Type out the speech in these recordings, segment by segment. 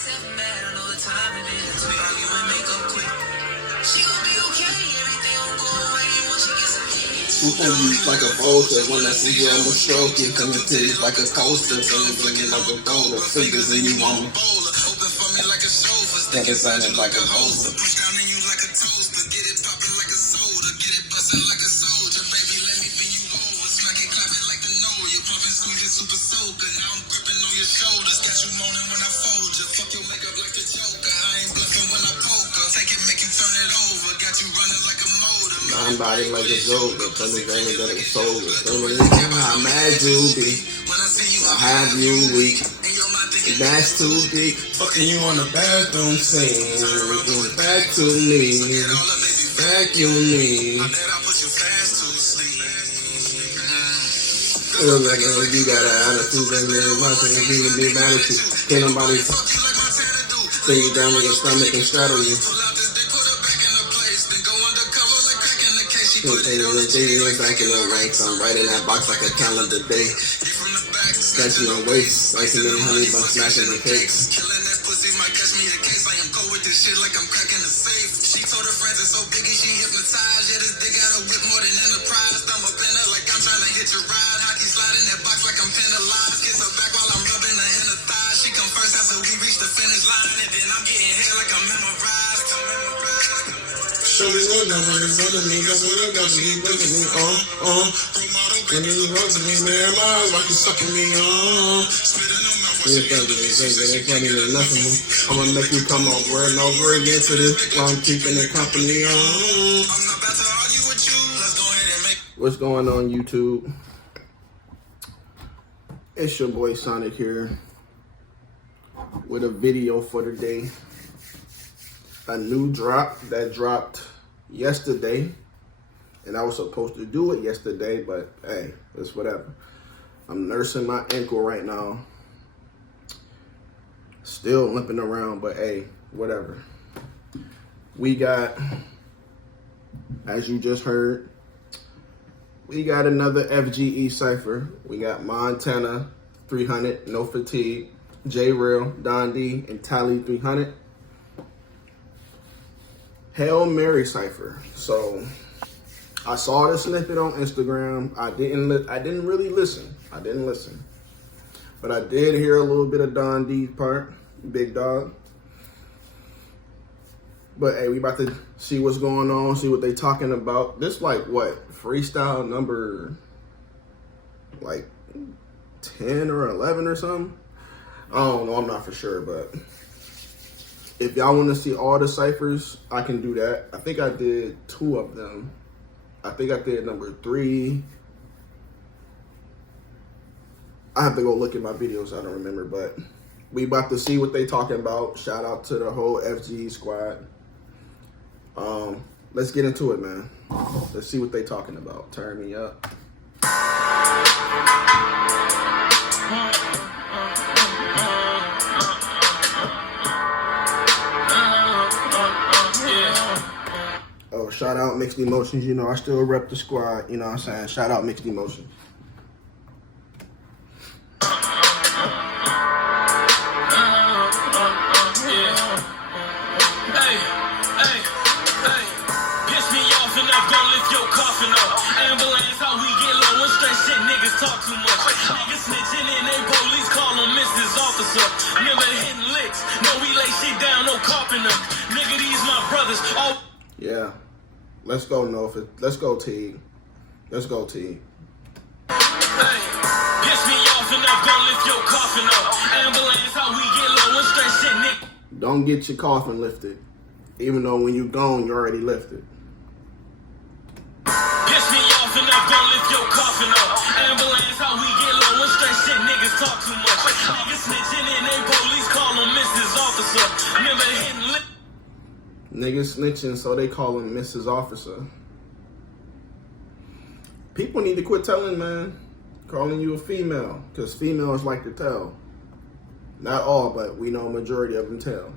Who think you like a vulture when I see you, I'ma stroke you. Coming to you like a coaster, feeling blinking like a boulder. Figures in you on me. That is sounding like a holster. Push down in you like a toaster. Get it popping like a soda. Get it busting like a soldier. Baby, let me bend you over. Smack it, clap it like the Noah. You pumping, squeeze it, super soaker. Now I'm gripping on your shoulders. Got you moaning when I fold you. Fuck your makeup like the Joker. I ain't bluffing when I poker. Take it, make you turn it over. Got you running like a motor. My body like a Joker. Turn the game that ain't sober. How mad you be. I'll have you weak. That's too deep. Fucking you on the bathroom scene. Back to me. Back you me. Feels like you got an attitude that really watching and even be mad at you. Can't nobody stay you down with your stomach and straddle you. Back in the ranks, I'm right in that box like a calendar day. Scratching your waist, slicing them honey buns, smashing the cakes. Killing that pussy might catch me a case. I am go with this shit like I'm cracking a safe. She told her friends it's so biggie, she hypnotized. Yeah, this dick got a whip more than Enterprise. Thumb up in her like I'm trying to hit your ride. Hockey slide in that box like I'm penalized. Kiss her back while I'm rubbing her in her thigh. She come first after we reach the finish line. And then I'm getting hair like I'm memorized. Show me what number is under me. That's what I got to keep looking me on. When you run to me, man, my eyes like you sucking me on. You think they can't even nothing. I'm gonna make you come over and over again for this while I'm keeping the company on. I'm not about to argue with you. Let's go ahead and make. What's going on, YouTube? It's your boy Sonic here with a video for today. A new drop that dropped yesterday. And I was supposed to do it yesterday, but hey, it's whatever. I'm nursing my ankle right now. Still limping around, but hey, whatever. We got, as you just heard, we got another FGE Cypher. We got Montana 300, No Fatigue, J-Real, Don D, and Tally 300. Hail Mary Cypher. So I saw the snippet on Instagram. I didn't really listen. I didn't listen. But I did hear a little bit of Don D's part, Big Dog. But hey, we about to see what's going on, see what they talking about. This like what? Freestyle number like 10 or 11 or something? I don't know, I'm not for sure, but if y'all want to see all the ciphers, I can do that. I think I did 2 of them. I think I did number 3. I have to go look at my videos. I don't remember, but we about to see what they talking about. Shout out to the whole FGE squad. Let's get into it, man. Let's see what they talking about. Turn me up. Oh, shout out Mixed Emotions. You know, I still rep the squad. You know what I'm saying? Shout out Mixed Emotions. Talk too much. Niggas snitching and they police call them Mrs. Officer. Never hitting licks. No, we lay shit down, no carpenter. Nigga, these my brothers. Oh. Yeah. Let's go, Norfolk. Let's go, T. Let's go, T. Hey, piss me off and I'm gonna lift your coffin up. Ambulance, how we get low and straight shit, nigga. Don't get your coffin lifted. Even though when you gone, you already lifted. Piss me off and I'm gonna lift your coffin up. Ambulance, how we get low and straight shit, niggas talk too much. Niggas snitching and they police call them Mrs. Officer. Never hitting licks. Niggas snitching, so they call him Mrs. Officer. People need to quit telling, man, calling you a female, because females like to tell. Not all, but we know a majority of them tell.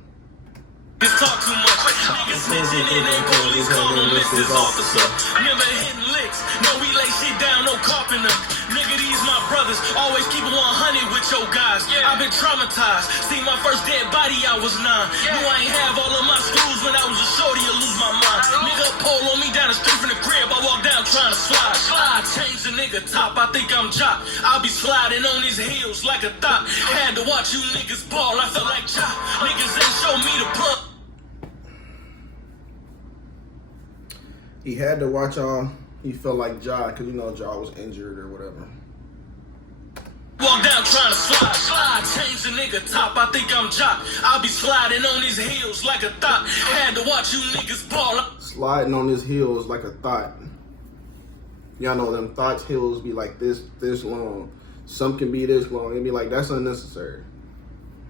Niggas talk too much. Niggas snitching and they police call them Mrs. Officer. Never hitting licks. No, we lay shit down, no carpenter. Nigga, these my brothers. Always keep it 100 with your guys. I've been traumatized. See my first first dead body, I was 9. You ain't have all of my schools when I was a shorty, you lose my mind. Nigga pole on me down the street from the crib, I walk down trying to slide. Change the nigga top, I think I'm Jock. I'll be sliding on his heels like a thought. Had to watch you niggas ball, I felt like Jock. Niggas ain't show me the plug. He had to watch y'all. He felt like Ja, because you know Ja was injured or whatever. Walk down trying to slide, change the nigga top, I think I'm Jock. I'll be sliding on his heels like a thought. Had to watch you niggas ball. Sliding on his heels like a thought. Y'all know them thoughts heels be like this long. Some can be this long. It'd be like, that's unnecessary.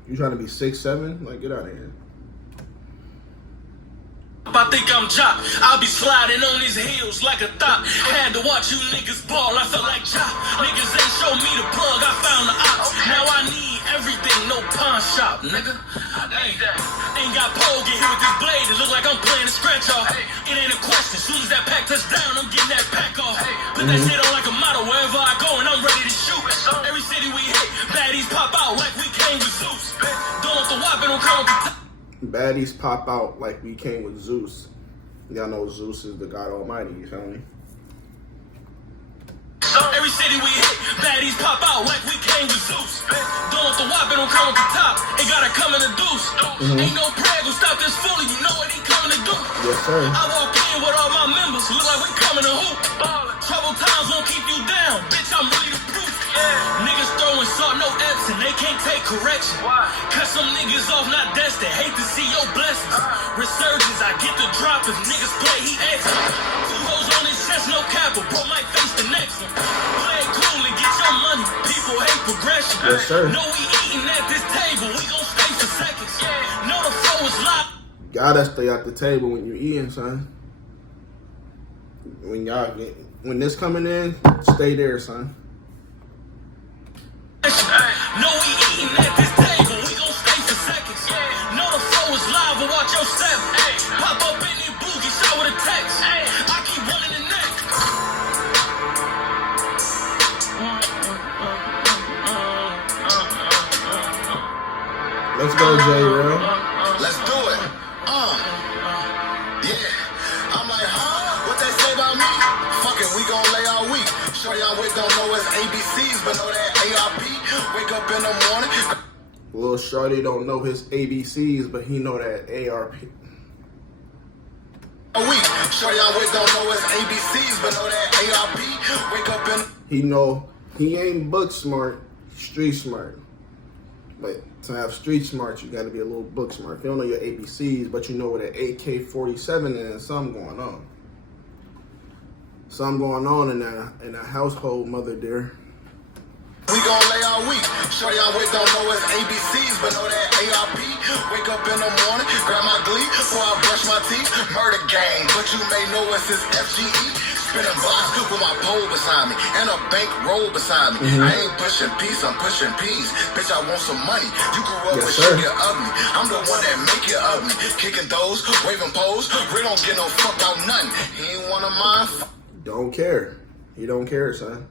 You trying to be 6'7"? Like, get out of here. I think I'm Jock. I'll be sliding on his heels like a thought. Had to watch you niggas ball. I felt like Jock. Niggas ain't show me the plug. I found the ops. Now I need everything. No pawn shop, nigga. Ain't got pole. Get hit with this blade. It look like I'm playing a scratch off. It ain't a question. Soon as that pack touch down, I'm getting that pack off. Put that shit on like a model wherever I go, and I'm ready to shoot. Every city we hit, baddies pop out like we came with Zeus. Don't want the whopping, don't come with the top. Baddies pop out like we came with Zeus. Y'all know Zeus is the God Almighty, you feel me? Every city we hit, baddies pop out like we came with Zeus. Don't want the whopping, don't come with the top. It gotta come in the deuce. Ain't no prayer gonna stop this fully, you know what he coming to do. Yes, sir. I walk in with all my members, look like we coming to hoop. Trouble times won't keep you down, bitch, I'm really the proof. Niggas throwing salt, no Epson, they can't take correction. Cut some niggas off, not destined, hate to see your blessings. Resurgence, I get the drop if niggas play, he excellent. 2 hoes on his chest, no capital, bro might face the next one. Play it cool and get your money, people hate progression. Yes, sir. Know we eating at this table, we gon' stay for seconds. Know the flow is live. Gotta stay at the table when you eating, son. When this coming in, stay there, son. Know we eating at this table, we gon' stay for seconds. Know the flow is live, but watch your step. Pop up in the boogie, shot with a text. I keep running the neck. Let's go, J-Real. Let's do it. Yeah. I'm like, huh? What they say about me? Fuck it, we gon' lay all week. Shorty I'm with don't know it's ABCs, but know that ARP. Wake up in the morning. Little shorty don't know his ABCs, but he know that ARP. A week. Shorty I'm with don't know it's ABCs, but know that ARP. Wake up in. He know he ain't book smart, street smart. But to have street smart, you gotta be a little book smart. If you don't know your ABCs, but you know what an AK-47 is, something going on. Something going on in a household, mother dear. We gon' lay all week. Shorty I'm with don't know it's ABCs, but know that ARP. Wake up in the morning, grab my glee, before I brush my teeth. Murder gang, but you may know it's this FGE. Spinning blocks with my pole beside me and a bank roll beside me. I ain't pushing peace, I'm pushing peace. Bitch, I want some money. You grew up with shit get ugly. I'm the one that make it ugly. Kicking those, waving poles. We don't get no fuck out nothing. He ain't one of mine. Don't care. He don't care, son.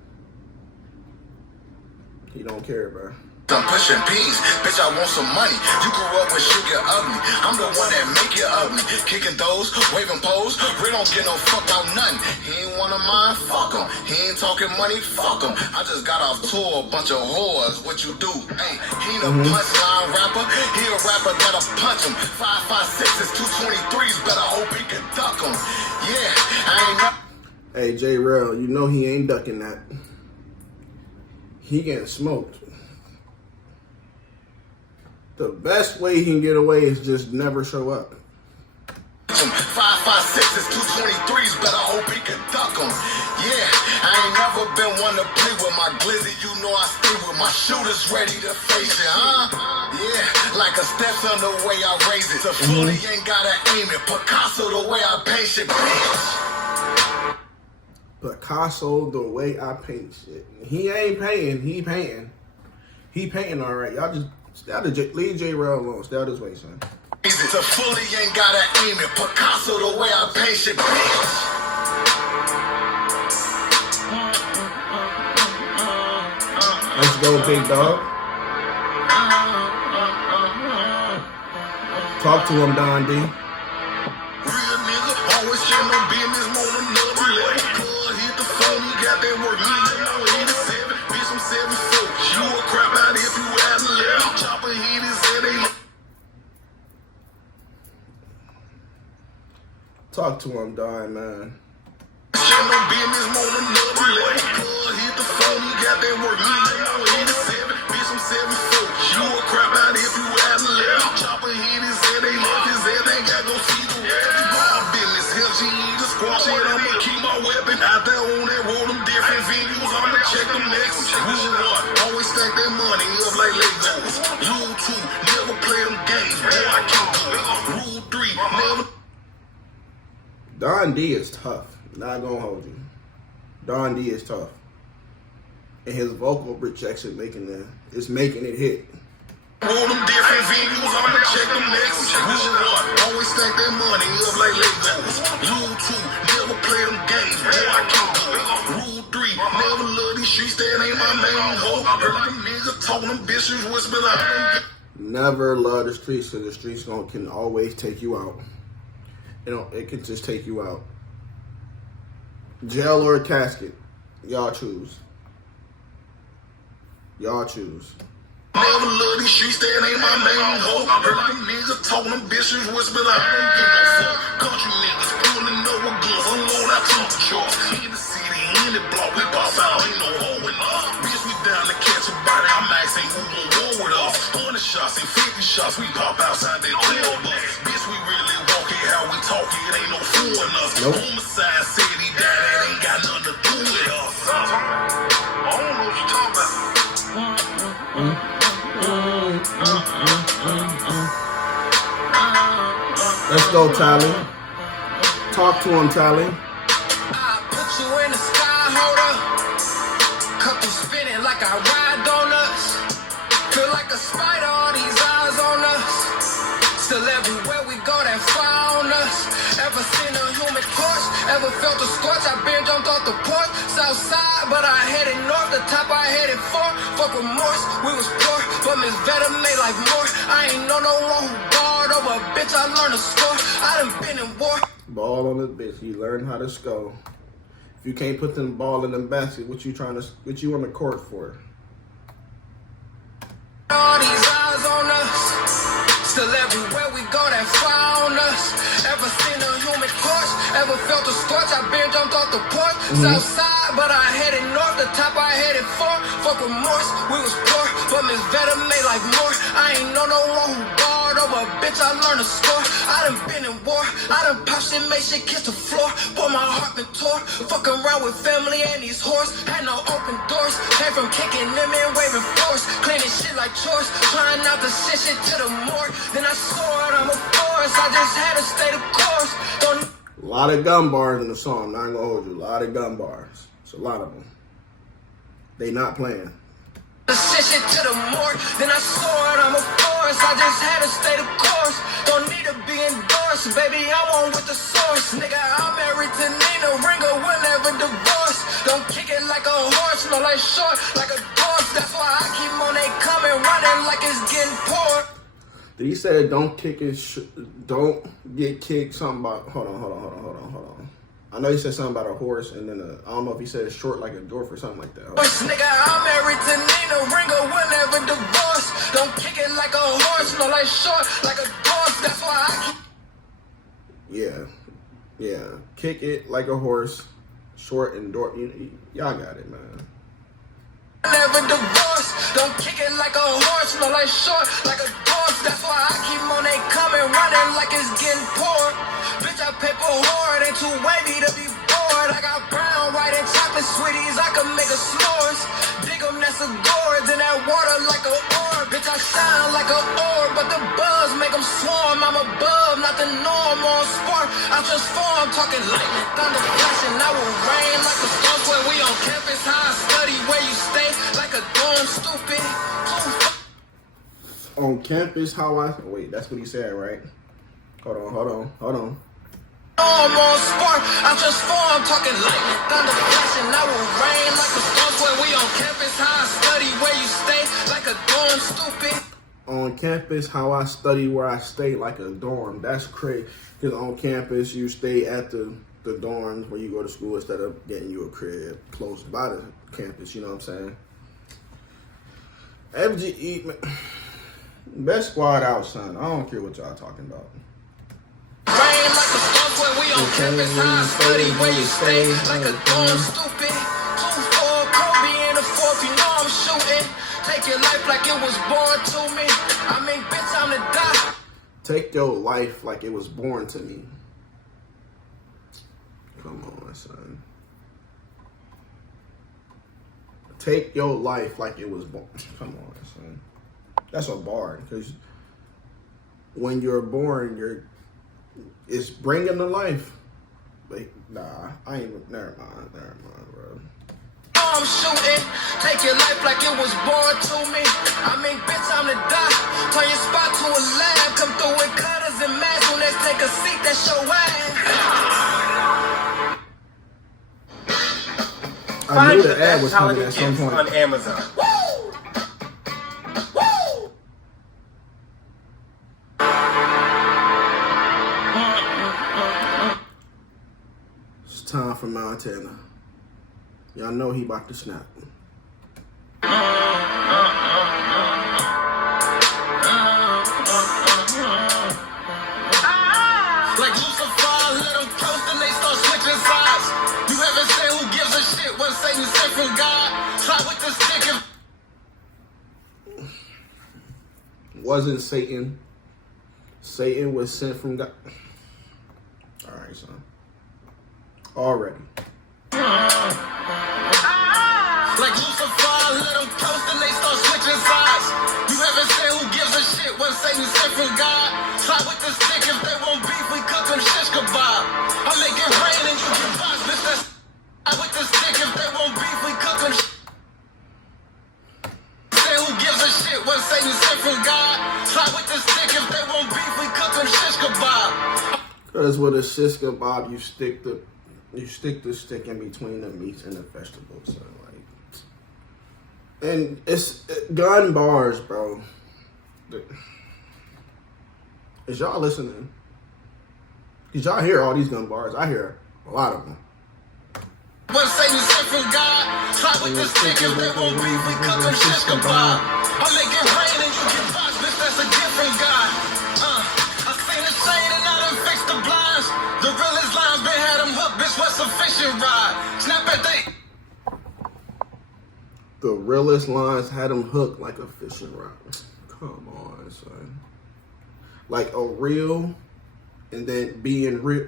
He don't care, bro. I'm pushing peas, bitch, I want some money. You grew up with shit get ugly. I'm the one that make it ugly. Kicking those, waving poles. We don't get no fuck out nothing. He ain't one of mine, fuck him. He ain't talking money, fuck him. I just got off tour, a bunch of whores. What you do? Hey, he ain't a punchline rapper. He a rapper that'll punch him. 5.56 223s, better hope he can duck him. Yeah, I ain't know. Hey, J-Real, you know he ain't ducking that. He getting smoked. The best way he can get away is just never show up. 5.56 223s, better hope he can duck him. Yeah, I ain't never been one to play with my glizzy. You know I stay with my shooters ready to face it, huh? Yeah, like a stepson the way I raise it. The fully ain't gotta aim it. Picasso the way I paint shit, bitch. Picasso the way I paint shit. He ain't paying. He paying. He paying all right. Y'all just leave J-Real alone. Stay out his way, son. The fully ain't gotta aim it. Picasso the way I paint shit, bitch. Let's go, big dog. Talk to him, Don D. Real nigga, always share no business, on another level. Plug hit the phone, he got that work. Me, I'm 87, bitch, I'm 74. You a crap out if you had a level. Chopper hit his head, they Talk to him, Don, man. share no business, on another level. Plug hit the phone, he got that work. Me, I'm 87, bitch, I'm 74. You a crap out if you had a level. Chopper hit his head, they left his head, ain't got no see the rest. My business, FGE, the squad shit, I'ma keep my weapon out there on that road, them different venues, I'ma check them next. Rule 1, always stack that money up like Legos. Rule 2, never play them games, boy, I can't do it. Rule 3, never. Don D is tough. Not gonna hold you. Don D is tough. And his vocal projection making it hit. Roll them different venues, I'ma check them next. Rule 1, always stack that money up like Legos. Rule 2, never play them games, boy, I can't do it. Rule 3, never love these streets, that ain't my main hoe. Heard them niggas talk, them bitches whisper like Never love the streets, because the streets can always take you out. It can just take you out. Jail or a casket. Y'all choose. Y'all choose. Never love these streets, that ain't my main hoe. Heard them niggas talk, them bitches whisper like I don't give no fuck. Country niggas pulling over guns, unload out to charge. In the city, in the block, we pop out, ain't no hole in us. Bitch, we down to catch a body, I'm asking who gon' war with us. 100 shots and 50 shots, we pop outside that jail bus. Bitch, we really walk it how we talk it, ain't no fooling us. Nope. Homicide said he died, that ain't got nothing to do with us. I don't know what you talking about. Let's go, Tally. Talk to him, Tally. I put you in the sky holder. Couple spinning like I ride donuts. Feel like a spider, all these eyes on us. Still everywhere we go, that fire on us. Ever seen a human torch? Ever felt a scorch? I been jumped off the porch. South side, but I headed north. The top I headed for. Fuck remorse, we was poor, but Miss Vetta made like more. I ain't know no one who barred over, bitch. I learned to score. I done been in war. Ball on this bitch. You learn how to score. If you can't put them ball in them basket, what you on the court for? All these eyes on us. Still everywhere we go, that fire on us. Ever seen a human torch? Ever felt a scorch? I been jumped off the porch. South side, but I headed north. The top I headed for. Fuck remorse, we was poor, but Miss Vetta made like more. I ain't know no one who barred over, bitch. I learned to score. I done been in war. I done popped shit, made shit kiss the floor. Boy, my heart been tore. Fucking around with family and these whores. Had no open doors. Came from kicking them and waving force. Cleaning shit like chores. Trying not to send shit to the morgue. Then I saw it, I'm a force. I just had to stay the course. Don't A lot of gun bars in the song. I'm not gonna hold you. A lot of gun bars. It's a lot of them. They not playing. send shit to the morgue. Then I saw it, I'm a force. I just had to stay the course. Don't need to be endorsed. Baby, I'm on with the source. Nigga, I'm married to Nina. Ringo will never divorce. Don't kick it like a horse. No, like short, like a horse. That's why I keep on they coming, running like it's getting poured. Did he say don't kick it? Don't get kicked. Something about hold on. I know he said something about a horse, and then I don't know if he said short like a dwarf or something like that. Nigga, I'm married to Nina. Ringo will never divorce. Don't kick it like a horse. No, like short, like a horse. That's why I keep. Yeah. Kick it like a horse, short and dwarf. Y'all got it, man. Never divorce. Don't kick it like a horse. No, like short, like a horse. That's why I keep on they coming, running like it's getting poured. Bitch, I paper hard, ain't too wavy to be bored. I got brown, white, and chocolate sweeties. I can make a s'mores. Dig them, that's a gourd. Then that water like a orb. Bitch, I shine like a orb, but the buzz make them swarm. I'm above, not the norm on sport. I transform, talking lightning, thunder flashing. I will rain like a storm. Where we on campus, how I study, where you stay, like a dorm, stupid. On campus, how I wait. That's what he said, right? Hold on. I'm on spark, I transform, talking lightning, thunder flashing. I will rain like a storm. Where we on campus, how I study, where you stay, like a dorm, stupid. on campus, how I study where I stay like a dorm. That's crazy. Because on campus, you stay at the dorms where you go to school instead of getting you a crib close by the campus. You know what I'm saying? FGE, man, best squad out, son. I don't care what y'all talking about. Rain like a skunk when we on campus. High study where you stay like a dorm. Stupid. 2-4 Kobe in the fourth. You know I'm shooting. Take your life like it was born to me. I mean, bitch, I'm the die. Take your life like it was born to me. Come on, son. Take your life like it was born. Come on, son. That's a bar. Because when you're born, it's bringing to life. Like, nah, I ain't. Never mind, bro. I'm shooting. Take your life like it was born to me. I mean, bitch, I'm the die. Turn your spot to a lab. Come through with cutters and masks. When let's take a seat, that's your ass. I knew the ad was coming at some point. On Amazon. It's time for Montana. Y'all know he about to snap. Like Lucifer, let them coast and they start switching sides. You haven't said who gives a shit when Satan sent from God. Try with the stick and Wasn't Satan. Satan was sent from God. All right, son. Already. like Lucifer, let them coast and they start switching sides. You haven't said who gives a shit when Satan sent from God. Try with the stick if they won't beef, we cook them shish kebab. I make it rain and you get box, bitch, that's with the stick if they won't beef, we cook them Say who gives a shit when Satan sent from God. Try with the stick if they won't beef, we cook them shish kebab. Because with a shish kebab, you stick the stick in between the meats and the vegetables. So like, and it's gun bars, bro. Is y'all listening? Cause y'all hear all these gun bars. I hear a lot of them. When Satan sent from God, try with the stick if they won't beef, we cook them shish kebab. I make it rain and you get box, bitch, that's a gift from God. I seen the shade and I done fixed the blinds. The realest lines been had them hooked, bitch, what's a fishing rod? Snap at they. The realest lines had them hooked like a fishing rod. Come on, son. Like a reel, and then being real.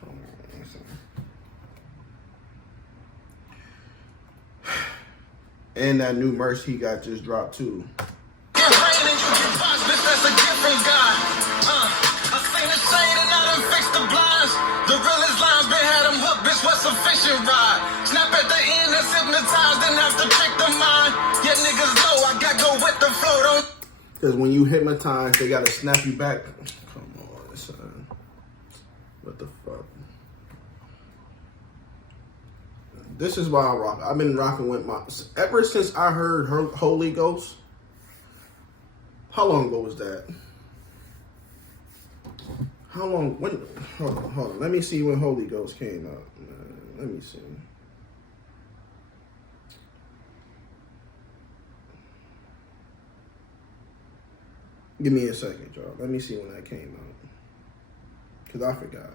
Come on, son. And that new merch he got just dropped too. Get rain and you get box, bitch, that's a gift from God. I seen the shade and I done fixed the blinds. The realest lines been had them hooked, bitch, what's a fishing rod? Snap at the end, that's hypnotized, then have to trick the mind. Yeah, niggas know I got go with the flow, don't. Because when you hypnotize, they gotta snap you back. Come on, son. What the fuck? This is why I rock. I've been rocking with my ever since I heard her Holy Ghost. How long ago was that? How long? When? Hold on. Let me see when Holy Ghost came out. Let me see. Give me a second, y'all. Let me see when that came out. Because I forgot.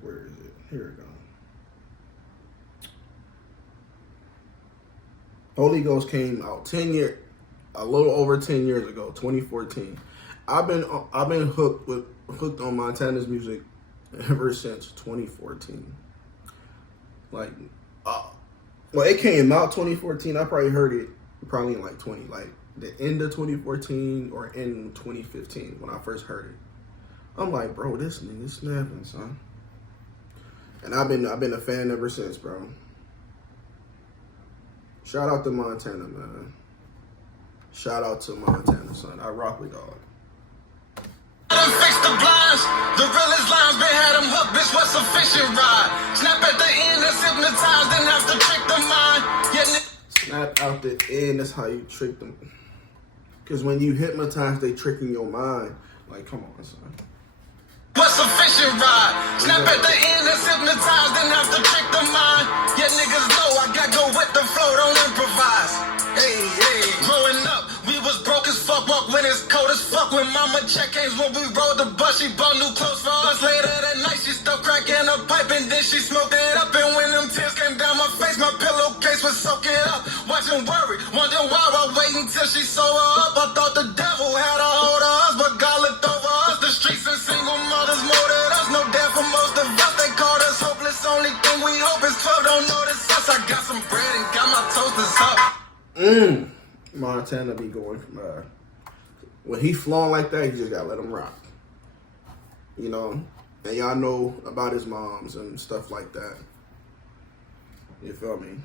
Where is it? Here we go. Holy Ghost came out a little over 10 years ago, 2014. I've been hooked on Montana's music ever since 2014. Like, well, it came out 2014. I probably heard it in like the end of 2014 or in 2015 when I first heard it. I'm like, bro, this nigga snapping, son. And I've been a fan ever since, bro. Shout out to Montana, man. Shout out to Montana, son. I rock with dog. the blinds. The realest lines been had them hooked, bitch, what's sufficient ride? Snap at the end, that's hypnotized, then have to trick the mind. Snap out the end, that's how you trick them. Because when you hypnotize, they tricking your mind. Like, come on, son. What's sufficient ride? Snap at the end, that's hypnotized, then have to trick the mind. Yeah, niggas know I got go with the flow, don't improvise. Hey, hey, growing up, we was broke as fuck, walk when it's cold as fuck. When mama check hands when we rode the bus, she bought new clothes for us. Later that night, she stuck cracking a pipe and then she smoked it up. And when them tears came down my face, my pillowcase was soaking up. Watching worry, wondering why I waiting till she sew her up. I thought the devil had a hold of us, but God looked over us. The streets and single mothers molded us. No dad for most of us, they called us hopeless. Only thing we hope is 12 don't notice us. I got some bread and got my toasters up. Montana be going from when he flowing like that, you just gotta let him rock. You know, and y'all know about his moms and stuff like that. You feel me?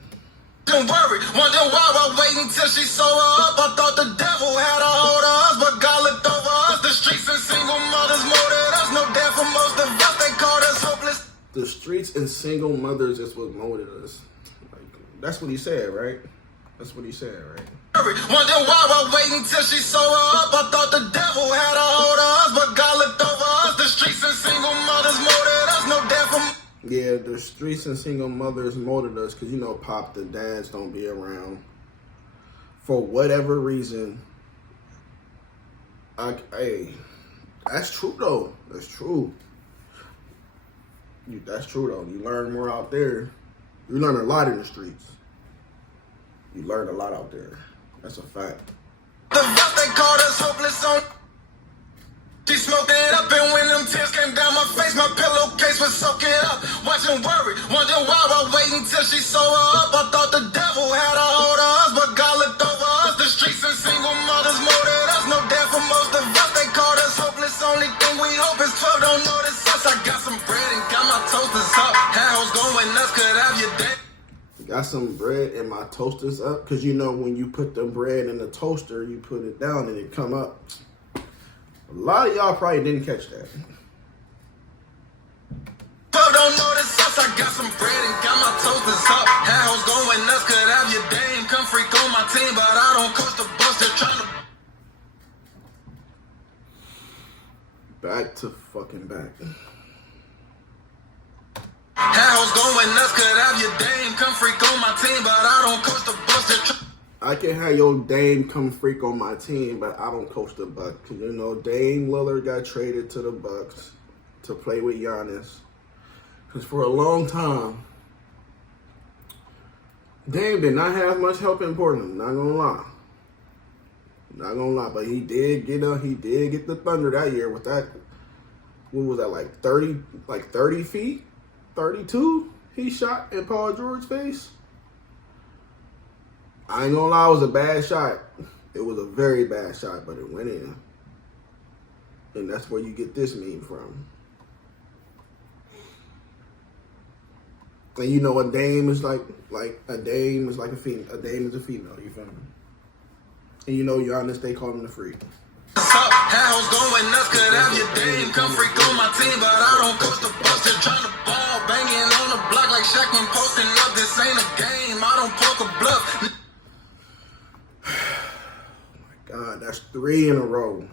Don't worry, wondering why I waiting till she sew her up. I thought the devil had a hold of us, but God looked over us. The streets and single mothers molded us. No dad for most of us, they called us hopeless. The streets and single mothers is what molded us. Like, that's what he said, right? That's what he said, right? Wondering why I waiting till she sew her up. I thought the devil had a hold of us, but God looked over us. The streets and single mothers molded us. No dad for. Yeah, the streets and single mothers molded us because, you know, Pop, the dads don't be around. For whatever reason. Hey, that's true, though. That's true. That's true, though. You learn more out there. You learn a lot in the streets. You learn a lot out there. That's a fact. The bus, they called us hopeless on. She smoked it up, and when them tears came down my face, my pillowcase was soaking up. Watching worry, wondering why I waiting till she sew her up. I thought the devil had a hold of us, but God looked over us. The streets and single mothers molded us. No dad for most of us, they called us hopeless. Only thing we hope is 12 don't notice us. I got some bread and got my toasters up. House going nuts, could have your day. Got some bread and my toaster's up. Because, you know, when you put the bread in the toaster, you put it down and it come up. A lot of y'all probably didn't catch that. Don't notice us, I got some bread and got my toasters up. House going nuts, could have your dame come freak on my team, but I don't coach the bus, they're trying to. Back to fucking back. House going nuts, could have your dame come freak on my team, but I don't coach the bus, they're trying. I can have your Dame come freak on my team, but I don't coach the Bucks. Cause, you know, Dame Lillard got traded to the Bucks to play with Giannis. Because for a long time, Dame did not have much help in Portland. Not gonna lie. Not gonna lie, but he did get the Thunder that year with that. What was that, like 30 feet? 32 he shot in Paul George's face. I ain't gonna lie, it was a bad shot. It was a very bad shot, but it went in. And that's where you get this meme from. And you know, a dame is like a dame is like a female. A dame is a female, you feel me? And you know, Giannis, they call him the freak. House going nuts, could have your dame come freak on my team, but I don't coach the bus, they're trying to ball, banging on the block like Shaq when posting up. This ain't a game, I don't poke a bluff. God, that's 3 in a row.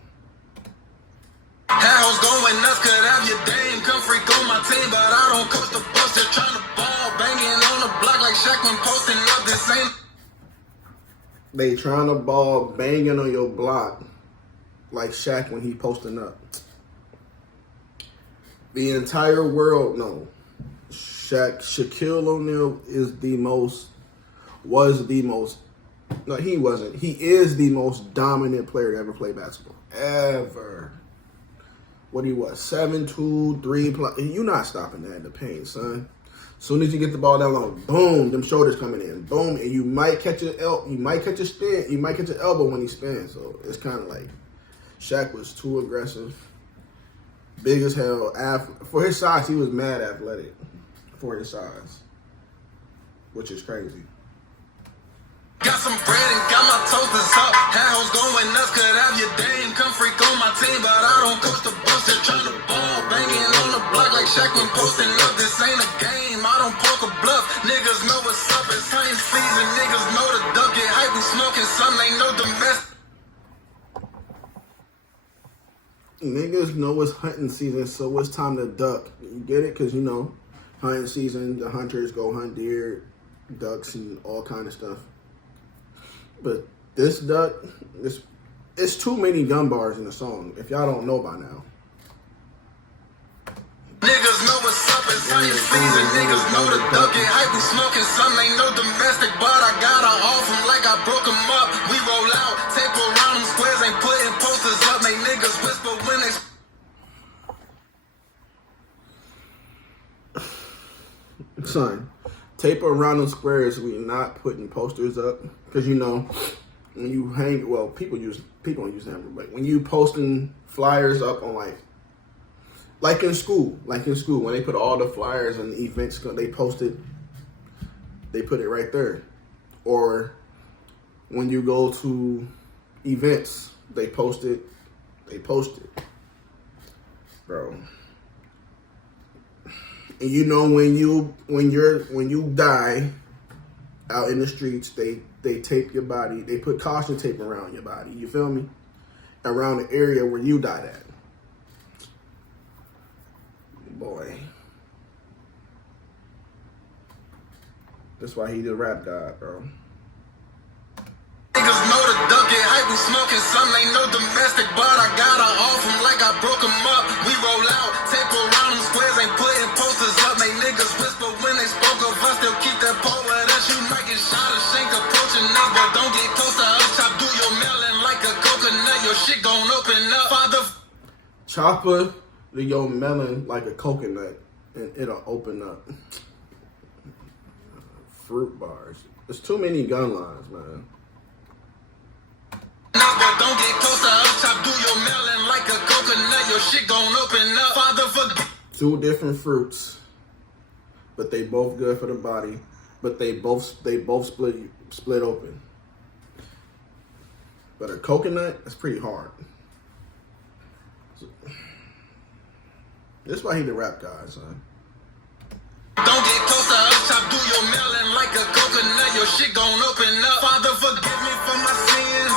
House going nuts, could have your dame come freak on my team, but I don't coach the bus, they're trying to ball, banging on the block like Shaq when posting up. This ain't. They trying to ball banging on your block like Shaq when he posting up. The entire world know Shaquille O'Neal no, he wasn't. He is the most dominant player to ever play basketball. Ever. What he was, 7'2", 3+. You're not stopping that in the paint, son. As soon as you get the ball down low, boom, them shoulders coming in. Boom, and you might catch an elbow when he spins. So it's kind of like Shaq was too aggressive. Big as hell. For his size, he was mad athletic. For his size. Which is crazy. Got some bread and got my toast posters up. House going nuts, could have your dame. Come freak on my team, but I don't coach the bus. They're trying to ball, banging on the block like Shaq when posting up. This ain't a game, I don't poke a bluff. Niggas know what's up, it's hunting season. Niggas know the duck, get hype, we smoking some, ain't no domestic. Niggas know it's hunting season, so it's time to duck. You get it? Because, you know, hunting season, the hunters go hunt deer, ducks, and all kind of stuff. But this duck, it's too many gun bars in the song, if y'all don't know by now. Niggas know what's up, it's hunting season. Niggas know the duck, get hype, we smoking some, ain't no domestic. But I gotta off them like I broke them up. We roll out, tape around them squares, ain't putting posters up. Make niggas whisper when they... Son, tape around them squares, we not putting posters up. Because, you know, when you hang, well, people don't use them, but when you posting flyers up on like in school, when they put all the flyers and the events, they put it right there. Or when you go to events, they post it. Bro. And you know, when you die out in the streets, they tape your body, they put caution tape around your body, you feel me? Around the area where you died at. Boy. That's why he the rap god, bro. Niggas know the duck, get hype, we smoking some, ain't no domestic. But I gotta off them like I broke them up. We roll out, tape around them squares, ain't putting posters up. Make niggas whisper when they spoke of us, they'll keep that pole with us. You might get shot or shank approaching us, but don't get close to us. Chop do your melon like a coconut, your shit gon' open up. Father, Chopper do your melon like a coconut, and it'll open up. Fruit bars. There's too many gun lines, man. but don't get close to us. Chop do your melon like a coconut, your shit gon' open up. Father, forgive. Two different fruits, but they both good for the body. But they both split open. But a coconut is pretty hard. That's why he the rap guy, son. Don't get close to us, chop do your melon like a coconut, your shit gon' open up. Father, forgive me for my sins.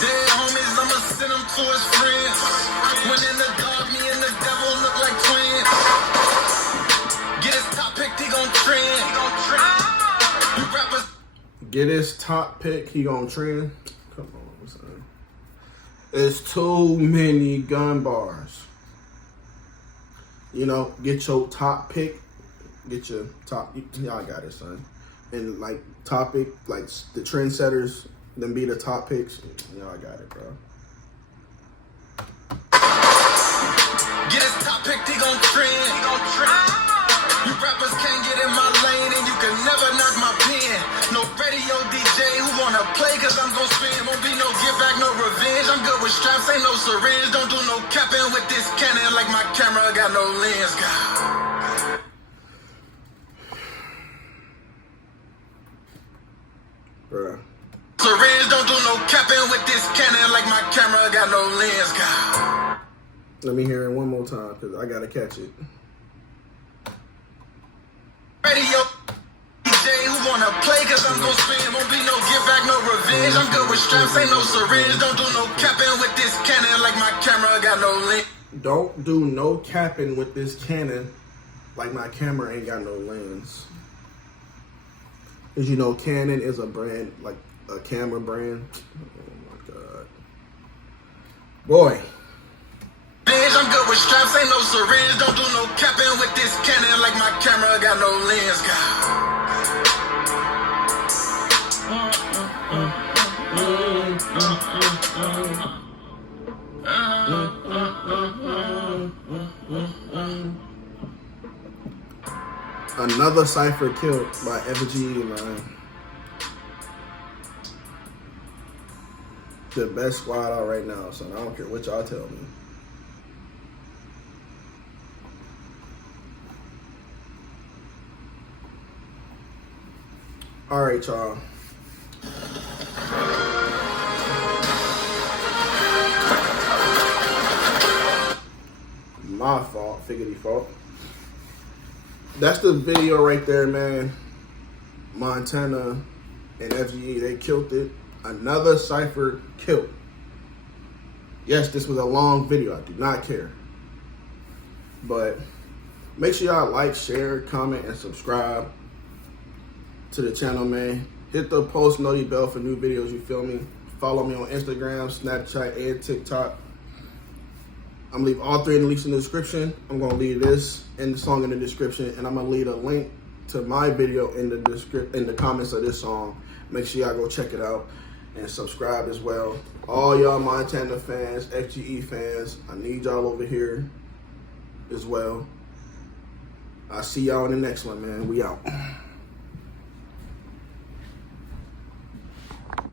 Dead homies, I'ma send them to his friends. When in the dark, me and the devil look like twins. Get his top pick, he gon' trend. You rappers. Get his top pick, he gon' trend. Come on, son. There's too many gun bars. You know, get your top pick. Get your top. Y'all got it, son. And like topic, like the trendsetters, them be the top picks. Y'all got it, bro. Get his top pick, he gon' trend. You rappers can't get in my lane, and you can never knock my pen. No radio DJ who wanna play, cause I'm gon' spin. Won't be no give back, no revenge. I'm good with straps, ain't no syringe. Don't do no capping with this cannon, like my camera got no lens. God. Bruh. Syringe, don't do no capping with this cannon, like my camera got no lens. God. Let me hear it one more time, cause I gotta catch it. Radio DJ who wanna play, cause I'm gon' spin. Won't be no give back, no revenge. I'm good with straps, ain't no syringe. Don't do no capping with this cannon, like my camera got no lens. Don't do no capping with this cannon, like my camera ain't got no lens. Cause you know Canon is a brand, like a camera brand. Oh my god. Boy. I'm good with straps, ain't no syringe. Don't do no capping with this cannon, like my camera got no lens. Another Cypher killed by FGE, man. The best squad out right now, son. I don't care what y'all tell me. All right, y'all. my fault, figgity fault. That's the video right there, man. Montana and FGE, they killed it. Another Cypher killed. Yes, this was a long video. I do not care. But make sure y'all like, share, comment, and subscribe to the channel, man. Hit the post noti bell for new videos, you feel me? Follow me on Instagram, Snapchat, and TikTok. I'm gonna leave all three links in the description. I'm gonna leave this and the song in the description, and I'm gonna leave a link to my video in the comments of this song. Make sure y'all go check it out and subscribe as well. All y'all Montana fans, FGE fans, I need y'all over here as well. I'll see y'all in the next one, man. We out.